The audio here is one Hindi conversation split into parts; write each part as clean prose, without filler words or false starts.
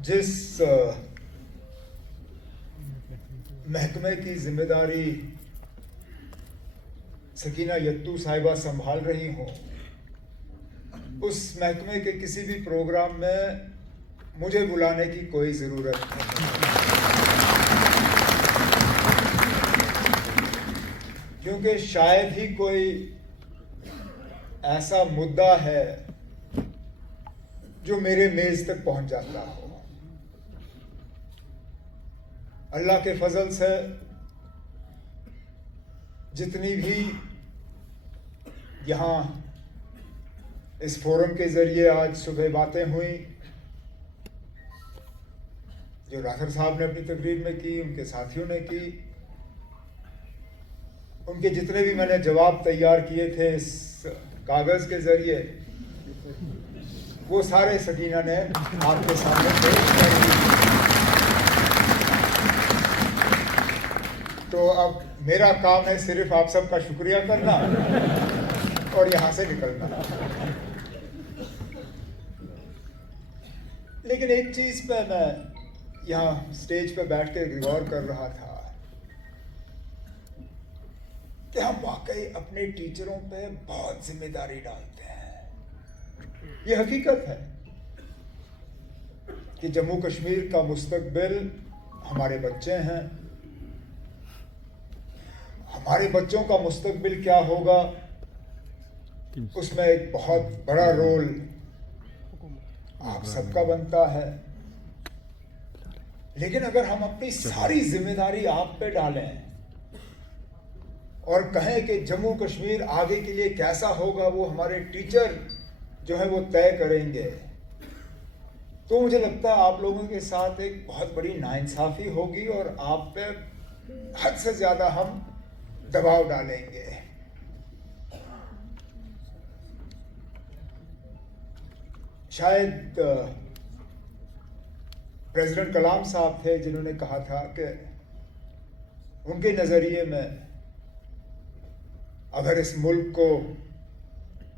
जिस महकमे की जिम्मेदारी सकीना यत्तू साहिबा संभाल रही हों, उस महकमे के किसी भी प्रोग्राम में मुझे बुलाने की कोई ज़रूरत नहीं, क्योंकि शायद ही कोई ऐसा मुद्दा है जो मेरे मेज तक पहुंच जाता हो। अल्लाह के फजल से जितनी भी यहाँ इस फोरम के ज़रिए आज सुबह बातें हुई, जो राठौर साहब ने अपनी तकरीर में की, उनके साथियों ने की, उनके जितने भी मैंने जवाब तैयार किए थे इस कागज़ के ज़रिए, वो सारे सकीना ने आपके सामने पेश कर दिए। तो अब मेरा काम है सिर्फ आप सबका शुक्रिया करना और यहाँ से निकलना। लेकिन एक चीज़ पे मैं यहाँ स्टेज पे बैठ के गौर कर रहा था कि हम वाकई अपने टीचरों पे बहुत जिम्मेदारी डालते हैं। ये हकीकत है कि जम्मू कश्मीर का मुस्तकबिल हमारे बच्चे हैं। हमारे बच्चों का मुस्तकबिल क्या होगा, उसमें एक बहुत बड़ा रोल आप सबका बनता है। लेकिन अगर हम अपनी सारी जिम्मेदारी आप पे डालें और कहें कि जम्मू कश्मीर आगे के लिए कैसा होगा वो हमारे टीचर जो है वो तय करेंगे, तो मुझे लगता है आप लोगों के साथ एक बहुत बड़ी नाइंसाफी होगी और आप पे हद से ज़्यादा हम दबाव डालेंगे। शायद प्रेसिडेंट कलाम साहब थे जिन्होंने कहा था कि उनके नज़रिए में अगर इस मुल्क को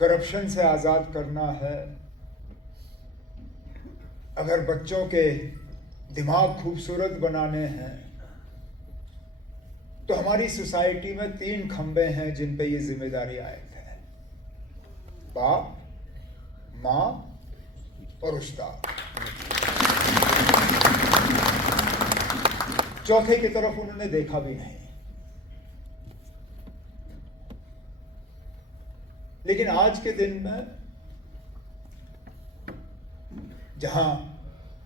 करप्शन से आज़ाद करना है, अगर बच्चों के दिमाग खूबसूरत बनाने हैं, तो हमारी सोसाइटी में 3 खंबे हैं जिन पे ये जिम्मेदारी आयत है: बाप, माँ और उस्ताद। चौथे की तरफ उन्होंने देखा भी नहीं। लेकिन आज के दिन में जहां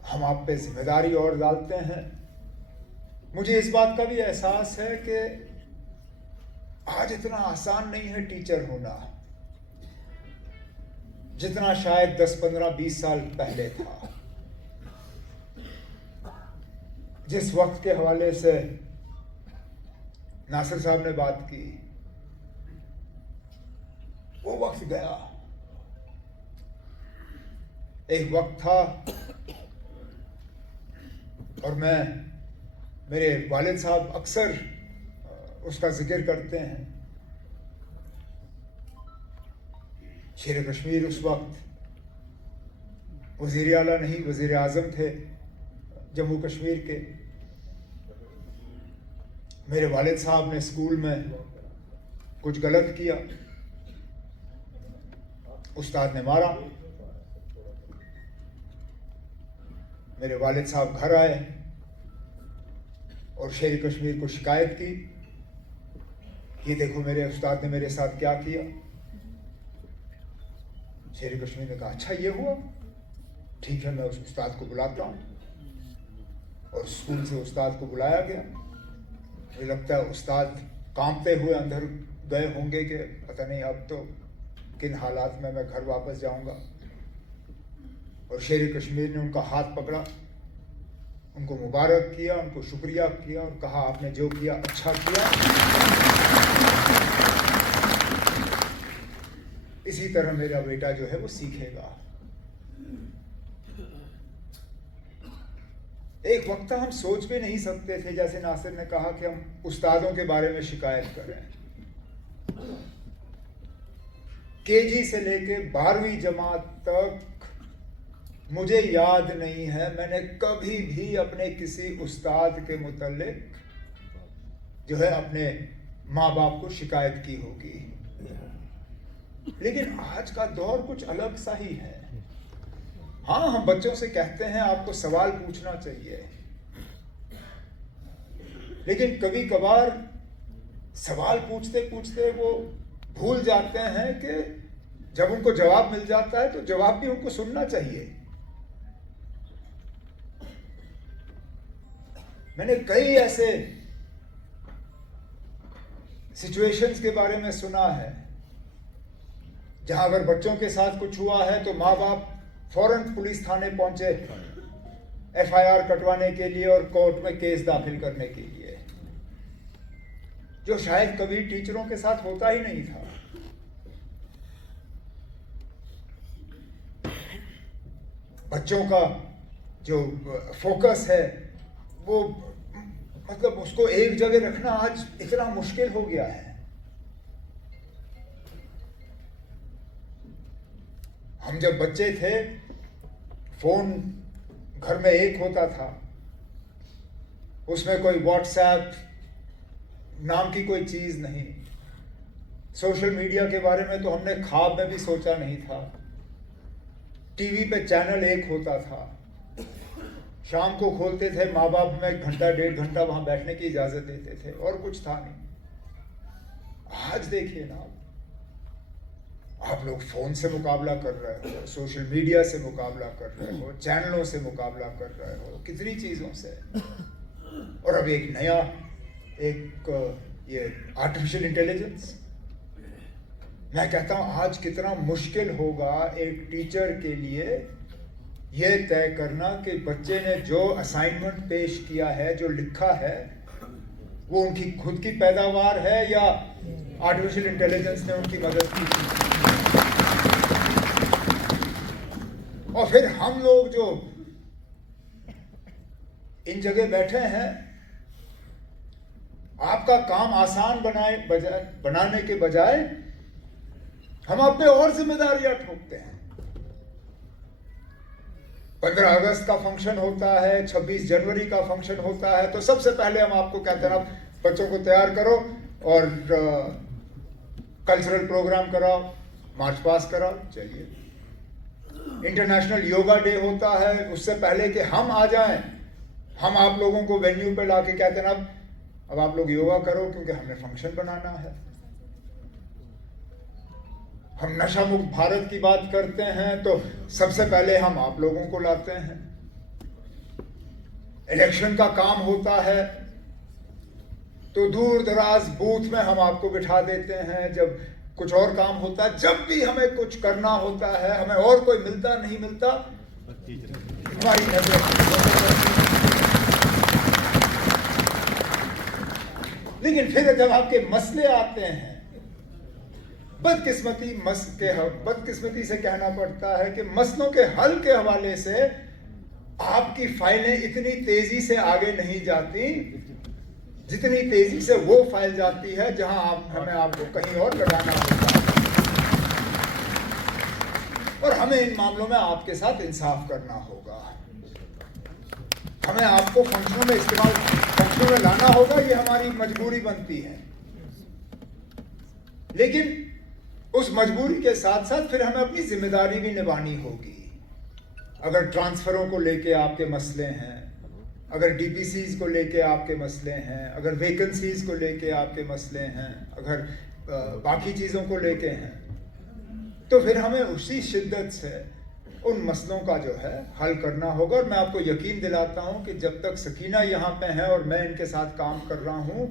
हम आप पे जिम्मेदारी और डालते हैं, मुझे इस बात का भी एहसास है कि आज इतना आसान नहीं है टीचर होना जितना शायद 10, 15, 20 साल पहले था। जिस वक्त के हवाले से नासिर साहब ने बात की, वो वक्त गया। एक वक्त था और मेरे वालिद साहब अक्सर उसका जिक्र करते हैं। शेर कश्मीर उस वक्त वज़ीर आला नहीं, वज़ीर आज़म थे जम्मू कश्मीर के। मेरे वालिद साहब ने स्कूल में कुछ गलत किया, उस्ताद ने मारा। मेरे वालिद साहब घर आए और शेर कश्मीर को शिकायत की कि देखो मेरे उस्ताद ने मेरे साथ क्या किया। शेर कश्मीर ने कहा, अच्छा ये हुआ, ठीक है, मैं उस उस्ताद को बुलाता हूँ। और स्कूल से उस्ताद को बुलाया गया। मुझे लगता है उस्ताद कांपते हुए अंदर गए होंगे कि पता नहीं अब तो किन हालात में मैं घर वापस जाऊंगा। और शेर कश्मीर ने उनका हाथ पकड़ा, उनको मुबारक किया, उनको शुक्रिया किया और कहा आपने जो किया अच्छा किया। इसी तरह मेरा बेटा जो है वो सीखेगा। एक वक्त हम सोच भी नहीं सकते थे, जैसे नासिर ने कहा, कि हम उस्तादों के बारे में शिकायत करें। केजी से लेके 12वीं जमात तक मुझे याद नहीं है मैंने कभी भी अपने किसी उस्ताद के मुतल्लिक जो है अपने माँ बाप को शिकायत की होगी। लेकिन आज का दौर कुछ अलग सा ही है। हाँ, हम बच्चों से कहते हैं आपको सवाल पूछना चाहिए, लेकिन कभी कभार सवाल पूछते पूछते वो भूल जाते हैं कि जब उनको जवाब मिल जाता है तो जवाब भी उनको सुनना चाहिए। मैंने कई ऐसे सिचुएशंस के बारे में सुना है जहां अगर बच्चों के साथ कुछ हुआ है तो माँ बाप फौरन पुलिस थाने पहुंचे एफआईआर कटवाने के लिए और कोर्ट में केस दाखिल करने के लिए, जो शायद कभी टीचरों के साथ होता ही नहीं था। बच्चों का जो फोकस है वो मतलब उसको एक जगह रखना आज इतना मुश्किल हो गया है। हम जब बच्चे थे फोन घर में एक होता था, उसमें कोई व्हाट्सएप नाम की कोई चीज नहीं, सोशल मीडिया के बारे में तो हमने ख्वाब में भी सोचा नहीं था। टीवी पे चैनल एक होता था, शाम को खोलते थे, माँ बाप हमें घंटा डेढ़ घंटा वहां बैठने की इजाजत देते थे और कुछ था नहीं। आज देखिए ना, आप लोग फोन से मुकाबला कर रहे हो, सोशल मीडिया से मुकाबला कर रहे हो, चैनलों से मुकाबला कर रहे हो, कितनी चीजों से। और अब एक नया ये आर्टिफिशियल इंटेलिजेंस, मैं कहता हूं आज कितना मुश्किल होगा एक टीचर के लिए यह तय करना कि बच्चे ने जो असाइनमेंट पेश किया है, जो लिखा है, वो उनकी खुद की पैदावार है या आर्टिफिशियल इंटेलिजेंस ने उनकी मदद की। और फिर हम लोग जो इन जगह बैठे हैं, आपका काम आसान बनाने के बजाय हम अपने और जिम्मेदारियां ठोकते हैं। 15 अगस्त का फंक्शन होता है, 26 जनवरी का फंक्शन होता है, तो सबसे पहले हम आपको कहते हैं आप बच्चों को तैयार करो और कल्चरल प्रोग्राम कराओ, मार्च पास कराओ। चलिए, इंटरनेशनल योगा डे होता है, उससे पहले कि हम आ जाएं, हम आप लोगों को वेन्यू पे लाके कहते हैं अब आप लोग योगा करो क्योंकि हमने फंक्शन बनाना है। हम नशा मुक्त भारत की बात करते हैं तो सबसे पहले हम आप लोगों को लाते हैं। इलेक्शन का काम होता है तो दूर दराज बूथ में हम आपको बिठा देते हैं। जब कुछ और काम होता है, जब भी हमें कुछ करना होता है, हमें और कोई मिलता नहीं मिलता, हमारी नजर। लेकिन फिर जब आपके मसले आते हैं, बदकिस्मती से कहना पड़ता है कि मसलों के हल के हवाले से आपकी फाइलें इतनी तेजी से आगे नहीं जाती जितनी तेजी से वो फाइल जाती है जहां हमें आपको कहीं और लगाना होता है। और हमें इन मामलों में आपके साथ इंसाफ करना होगा। हमें आपको फंक्शनों में लाना होगा, ये हमारी मजबूरी बनती है। लेकिन उस मजबूरी के साथ साथ फिर हमें अपनी जिम्मेदारी भी निभानी होगी। अगर ट्रांसफरों को लेके आपके मसले हैं, अगर डीपीसीज को लेके आपके मसले हैं, अगर वैकेंसीज को लेके आपके मसले हैं, अगर बाकी चीज़ों को लेके हैं, तो फिर हमें उसी शिद्दत से उन मसलों का जो है हल करना होगा। और मैं आपको यकीन दिलाता हूं कि जब तक सकीना यहाँ पे है और मैं इनके साथ काम कर रहा हूं,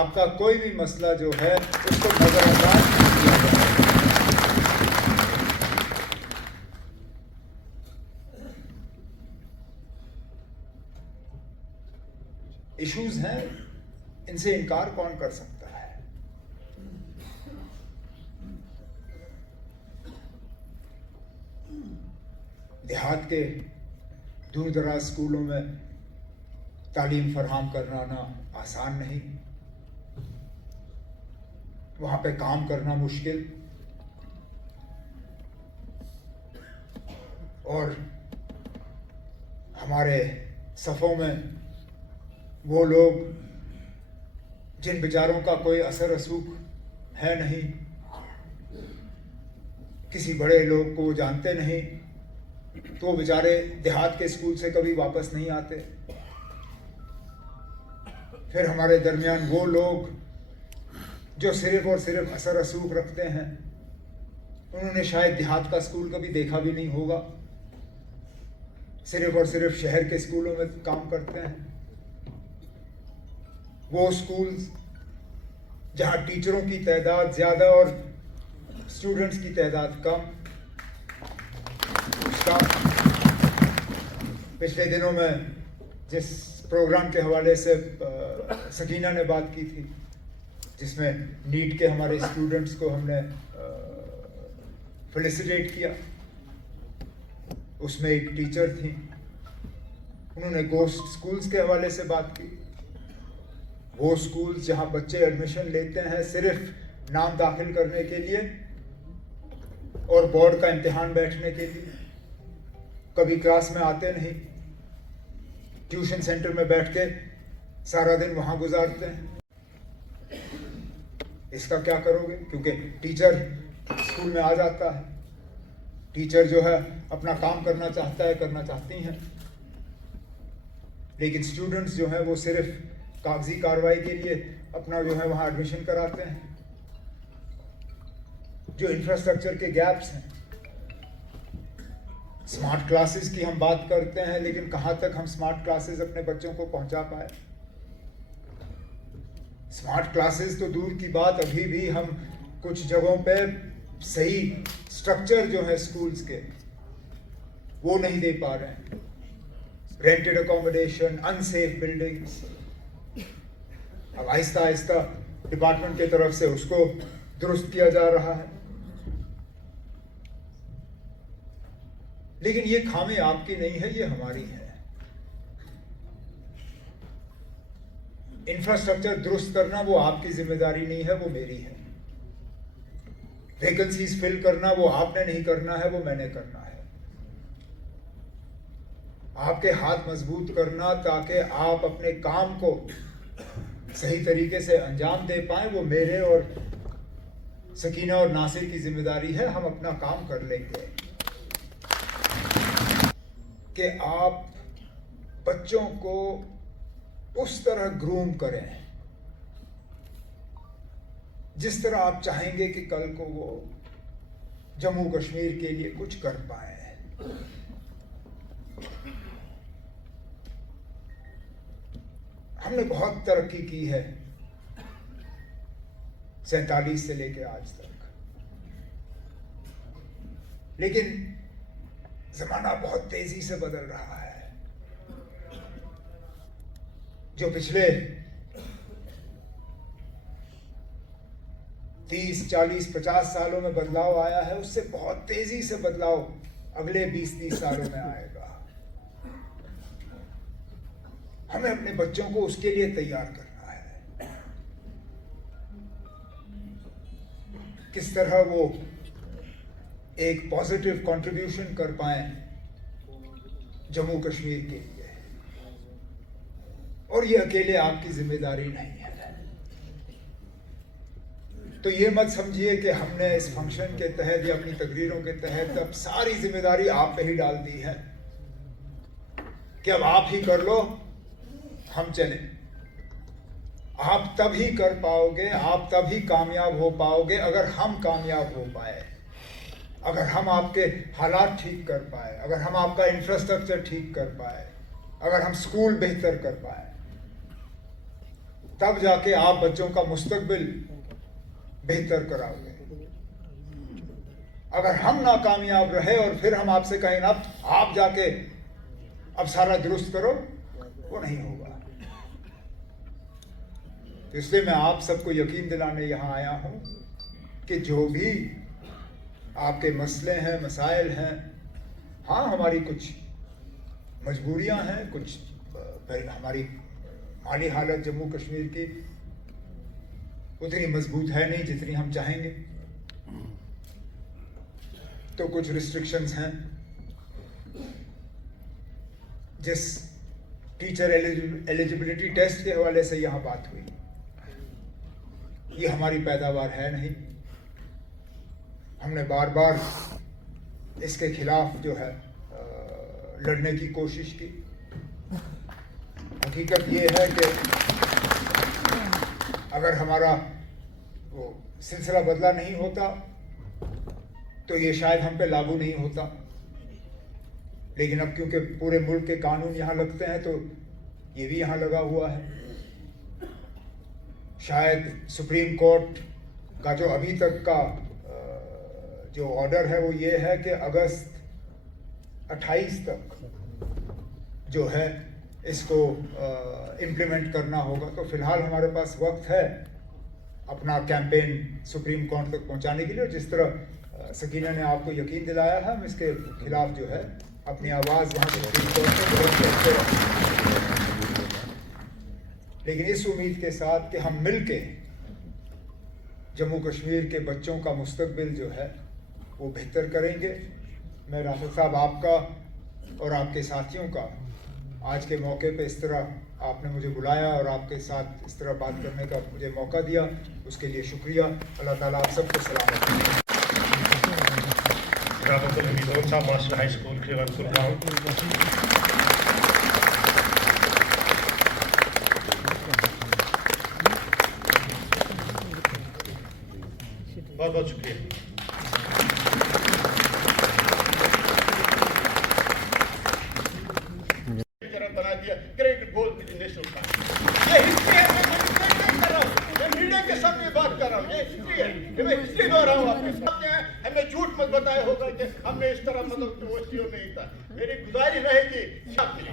आपका कोई भी मसला जो है उसको नजरअंदाज नहीं किया जाएगा। इश्यूज हैं, इनसे इनकार कौन कर सकता है। देहात के दूर दराज स्कूलों में तालीम फराहम कराना आसान नहीं, वहां पे काम करना मुश्किल, और हमारे सफ़ों में वो लोग जिन बेचारों का कोई असर रसूख है नहीं, किसी बड़े लोग को जानते नहीं, तो वो बेचारे देहात के स्कूल से कभी वापस नहीं आते। फिर हमारे दरमियान वो लोग जो सिर्फ और सिर्फ असर रसूख रखते हैं, उन्होंने शायद देहात का स्कूल कभी देखा भी नहीं होगा, सिर्फ और सिर्फ शहर के स्कूलों में काम करते हैं। वो स्कूल जहाँ टीचरों की तादाद ज़्यादा और स्टूडेंट्स की तादाद कम। पिछले दिनों में जिस प्रोग्राम के हवाले से सकीना ने बात की थी, जिसमें नीट के हमारे स्टूडेंट्स को हमने फेलिसिटेट किया, उसमें एक टीचर थी, उन्होंने गोस्ट स्कूल्स के हवाले से बात की। वो स्कूल्स जहां बच्चे एडमिशन लेते हैं सिर्फ नाम दाखिल करने के लिए और बोर्ड का इम्तिहान बैठने के लिए, कभी क्लास में आते नहीं, ट्यूशन सेंटर में बैठ के सारा दिन वहां गुजारते हैं। इसका क्या करोगे? क्योंकि टीचर स्कूल में आ जाता है, टीचर जो है अपना काम करना चाहता है, करना चाहती हैं, लेकिन स्टूडेंट्स जो हैं वो सिर्फ कागजी कार्रवाई के लिए अपना जो है वहाँ एडमिशन कराते हैं। जो इंफ्रास्ट्रक्चर के गैप्स हैं, स्मार्ट क्लासेस की हम बात करते हैं, लेकिन कहाँ तक हम स्मार्ट क्लासेस अपने बच्चों को पहुँचा पाए? स्मार्ट क्लासेस तो दूर की बात, अभी भी हम कुछ जगहों पे सही स्ट्रक्चर जो है स्कूल्स के वो नहीं दे पा रहे हैं। Rented accommodation, unsafe buildings. अब आहिस्ता आहिस्ता डिपार्टमेंट की तरफ से उसको दुरुस्त किया जा रहा है, लेकिन ये खामी आपकी नहीं है, ये हमारी है। इंफ्रास्ट्रक्चर दुरुस्त करना वो आपकी जिम्मेदारी नहीं है, वो मेरी है। वैकेंसीज फिल करना वो आपने नहीं करना है, वो मैंने करना है। आपके हाथ मजबूत करना ताकि आप अपने काम को सही तरीके से अंजाम दे पाए, वो मेरे और सकीना और नासिर की जिम्मेदारी है। हम अपना काम कर लेंगे कि आप बच्चों को उस तरह ग्रूम करें जिस तरह आप चाहेंगे कि कल को वो जम्मू कश्मीर के लिए कुछ कर पाए। हमने बहुत तरक्की की है 47 से लेकर आज तक, लेकिन जमाना बहुत तेजी से बदल रहा है। जो पिछले 30, 40, 50 सालों में बदलाव आया है, उससे बहुत तेजी से बदलाव अगले 20-30 सालों में आएगा। हमें अपने बच्चों को उसके लिए तैयार करना है। किस तरह वो एक पॉजिटिव कंट्रीब्यूशन कर पाए जम्मू कश्मीर के लिए, और ये अकेले आपकी जिम्मेदारी नहीं है। तो ये मत समझिए कि हमने इस फंक्शन के तहत या अपनी तकरीरों के तहत अब सारी जिम्मेदारी आप पे ही डाल दी है कि अब आप ही कर लो, हम चले। आप तभी कर पाओगे, आप तभी कामयाब हो पाओगे अगर हम कामयाब हो पाए, अगर हम आपके हालात ठीक कर पाए, अगर हम आपका इंफ्रास्ट्रक्चर ठीक कर पाए, अगर हम स्कूल बेहतर कर पाए, तब जाके आप बच्चों का मुस्तकबिल बेहतर कराओगे। अगर हम नाकामयाब रहे और फिर हम आपसे कहें ना आप जाके अब सारा दुरुस्त करो, वो नहीं होगा। इसलिए मैं आप सबको यकीन दिलाने यहाँ आया हूँ कि जो भी आपके मसले हैं, मसाइल हैं, हाँ हमारी कुछ मजबूरियाँ हैं, कुछ हमारी माली हालत जम्मू कश्मीर की उतनी मजबूत है नहीं जितनी हम चाहेंगे, तो कुछ रिस्ट्रिक्शंस हैं, जिस टीचर एलिजिबिलिटी टेस्ट के हवाले से यहाँ बात हुई, ये हमारी पैदावार है नहीं। हमने बार बार इसके खिलाफ जो है लड़ने की कोशिश की। हकीकत ये है कि अगर हमारा वो सिलसिला बदला नहीं होता तो ये शायद हम पे लागू नहीं होता, लेकिन अब क्योंकि पूरे मुल्क के कानून यहाँ लगते हैं तो ये भी यहाँ लगा हुआ है। शायद सुप्रीम कोर्ट का जो अभी तक का जो ऑर्डर है वो ये है कि अगस्त 28 तक जो है इसको इम्प्लीमेंट करना होगा। तो फिलहाल हमारे पास वक्त है अपना कैंपेन सुप्रीम कोर्ट तक पहुंचाने के लिए। जिस तरह सकीना ने आपको यकीन दिलाया है, हम इसके खिलाफ जो है अपनी आवाज़ वहाँ सुप्रीम कोर्ट तक बहुत करते हैं, लेकिन इस उम्मीद के साथ कि हम मिल के जम्मू कश्मीर के बच्चों का मुस्तकबिल जो है वो बेहतर करेंगे। मैं राफत साहब आपका और आपके साथियों का आज के मौके पे इस तरह आपने मुझे बुलाया और आपके साथ इस तरह बात करने का मुझे मौका दिया, उसके लिए शुक्रिया। अल्लाह ताला आप सबको सलामत रखे। मास्टर हाई स्कूल बहुत बहुत शुक्रिया। बना दिया क्रेडिट गोल नेशनल का। ये हिस्ट्री है, मैं कर रहा हूँ, मैं मीडिया के सामने बात कर रहा हूँ। ये हिस्ट्री है, मैं हिस्ट्री बोल रहा हूँ आपके सामने। हमें झूठ मत बताया होगा कि हमने इस तरह मतलब वो नहीं था। मेरी गुजारिश रहेगी छात्र।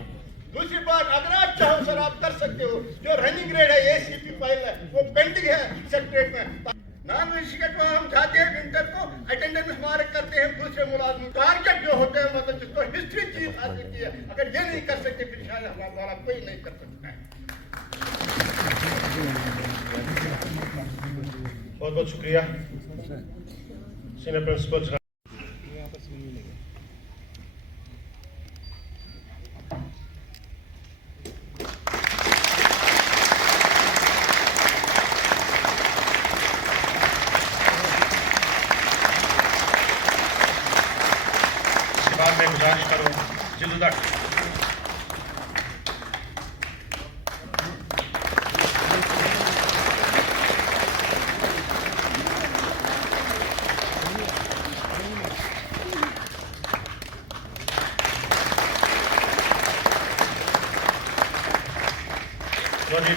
दूसरी बात, अगर आप चाहो सर आप कर सकते हो। जो रनिंग रेट है ACP फाइल है वो पेंडिंग है सेक्रेटरीट में। नॉन विजिट को हम जाते हैं विंटर को अटेंडेंस मार्क करते हैं दूसरे मुलाजिम। टारगेट जो होते हैं मतलब जिसको हिस्ट्री चीज हासिल की है, अगर ये नहीं कर सकते फिर शायद हमारा द्वारा कोई नहीं कर सकता है। बहुत बहुत शुक्रिया सीनियर प्रिंसिपल। बाद में गुजारिश करूँ जिल्दा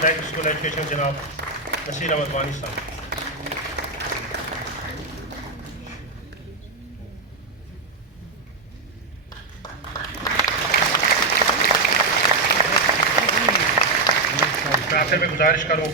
डायरेक्टर स्कूल एजुकेशन जनाब नसीर अहमद वानी साहब। मैं गुजारिश करूँ